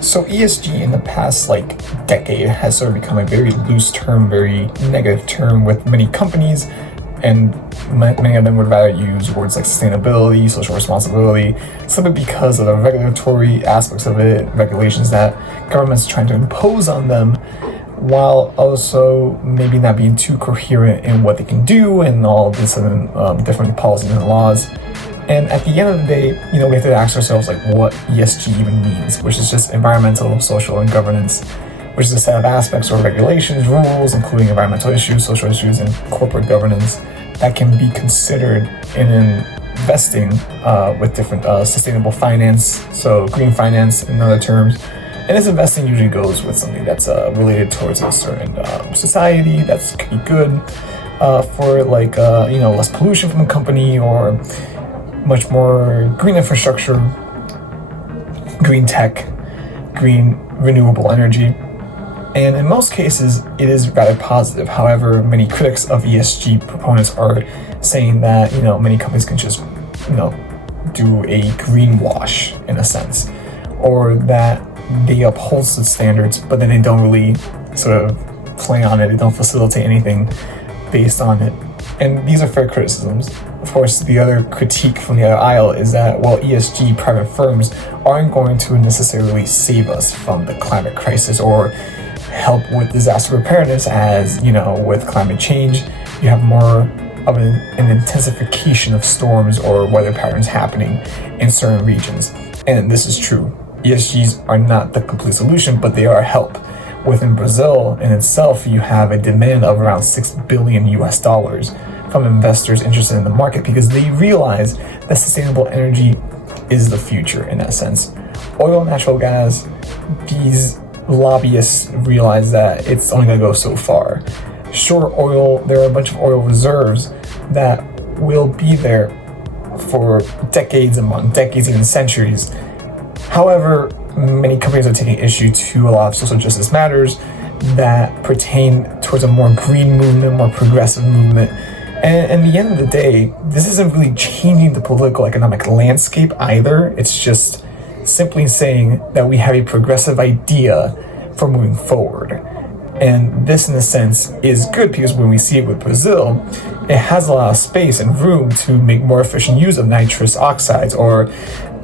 So ESG in the past decade has sort of become a very loose term, very negative term with many companies, and many of them would rather use words like sustainability, social responsibility, simply because of the regulatory aspects of it, regulations that governments are trying to impose on them, while also maybe not being too coherent in what they can do and all this different policies and laws. And at the end of the day, we have to ask ourselves what ESG even means, which is just environmental, social, and governance, which is a set of aspects or regulations, rules, including environmental issues, social issues, and corporate governance that can be considered in investing with different sustainable finance, so green finance in other terms. And this investing usually goes with something that's related towards a certain society that could be good for less pollution from the company, or much more green infrastructure, green tech, green renewable energy. And in most cases, it is rather positive. However, many critics of ESG proponents are saying that, many companies can just, do a greenwash in a sense, or that they uphold the standards, but then they don't really sort of play on it. They don't facilitate anything based on it. And these are fair criticisms. Of course, the other critique from the other aisle is that, ESG private firms aren't going to necessarily save us from the climate crisis or help with disaster preparedness, as, with climate change, you have more of an intensification of storms or weather patterns happening in certain regions. And this is true. ESGs are not the complete solution, but they are a help. Within Brazil in itself, you have a demand of around $6 billion from investors interested in the market, because they realize that sustainable energy is the future in that sense. Oil, natural gas, these lobbyists realize that it's only going to go so far. Sure, oil, there are a bunch of oil reserves that will be there for decades, even centuries. However, many companies are taking issue to a lot of social justice matters that pertain towards a more green movement, more progressive movement. And at the end of the day, this isn't really changing the political economic landscape either. It's just simply saying that we have a progressive idea for moving forward. And this, in a sense, is good, because when we see it with Brazil, it has a lot of space and room to make more efficient use of nitrous oxides, or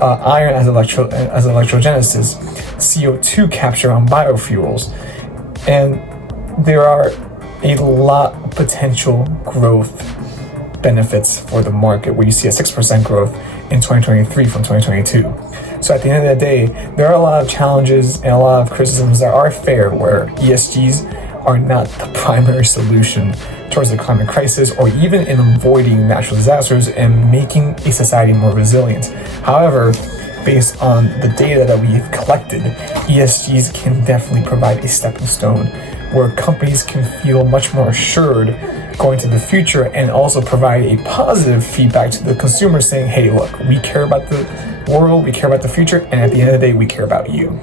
iron as electrogenesis, CO2 capture on biofuels. And there are a lot of potential growth benefits for the market, where you see a 6% growth in 2023 from 2022. So at the end of the day, there are a lot of challenges and a lot of criticisms that are fair, where ESGs are not the primary solution towards the climate crisis, or even in avoiding natural disasters and making a society more resilient. However, based on the data that we've collected, ESGs can definitely provide a stepping stone where companies can feel much more assured going to the future, and also provide a positive feedback to the consumer saying, hey, look, we care about the world, we care about the future, and at the end of the day, we care about you.